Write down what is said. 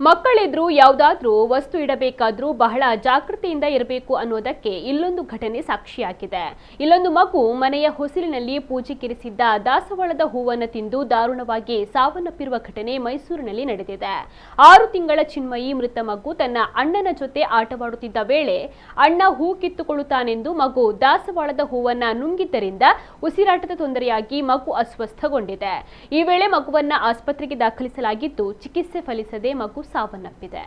ಮಕ್ಕಳಿದ್ರು ಯಾವುದಾದ್ರೂ ವಸ್ತು ಇಡಬೇಕಾದ್ರೂ ಬಹಳ ಜಾಗೃತಿಯಿಂದ ಇರಬೇಕು ಅನ್ನೋದಕ್ಕೆ ಇಲ್ಲೊಂದು ಘಟನೆ ಸಾಕ್ಷಿಯಾಗಿದೆ. ಇಲ್ಲೊಂದು ಮಗು ಮನೆಯ ಹೊಸಿಲಿನಲ್ಲಿ ಪೂಜೆಗಿರಿಸಿದ್ದ ದಾಸವಾಳದ ಹೂವನ್ನು ತಿಂದು ದಾರುಣವಾಗಿ ಸಾವನ್ನಪ್ಪಿರುವ ಘಟನೆ ಮೈಸೂರಿನಲ್ಲಿ ನಡೆದಿದೆ. 6 ತಿಂಗಳ ಚಿನ್ಮಯಿ ಮೃತ ಮಗು ತನ್ನ ಅಣ್ಣನ ಜೊತೆ ಆಟವಾಡುತ್ತಿದ್ದ ವೇಳೆ ಅಣ್ಣ ಹೂ ಕಿತ್ತುಕೊಳ್ಳುತ್ತಾನೆಂದು ಮಗು ದಾಸವಾಳದ ಹೂವನ್ನ ನುಂಗಿದ್ದರಿಂದ ಉಸಿರಾಟದ ತೊಂದರೆಯಾಗಿ ಮಗು ಅಸ್ವಸ್ಥಗೊಂಡಿದೆ. ಈ ವೇಳೆ ಮಗುವನ್ನ ಆಸ್ಪತ್ರೆಗೆ ದಾಖಲಿಸಲಾಗಿದ್ದು ಚಿಕಿತ್ಸೆ ಫಲಿಸದೆ ಮಗು ಸಾವನ್ನಪ್ಪಿದೆ.